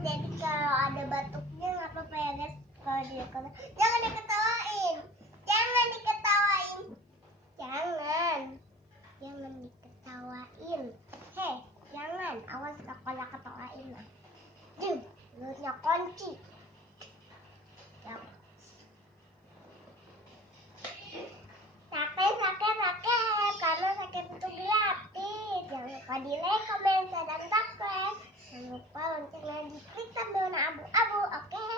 Jadi kalau ada batuknya nggak apa-apa ya guys. Kalau dia jangan diketawain, jangan diketawain, jangan diketawain. Hei, jangan, awas kalau ketawain lah. Mulutnya kunci. Sakit, karena sakit itu gratis. Jangan lupa di like, komen, share, dan subscribe. Jangan lupa loncengnya diklik tombol abu-abu, oke?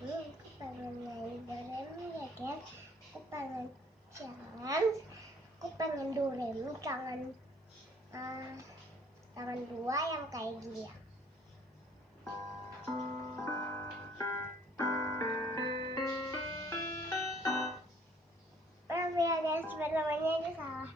Aku pengen main Doremi ya guys. Aku pengen challenge. Aku pengen Doremi tangan dua yang kayak gini ya. Maaf ya guys, namanya aja salah.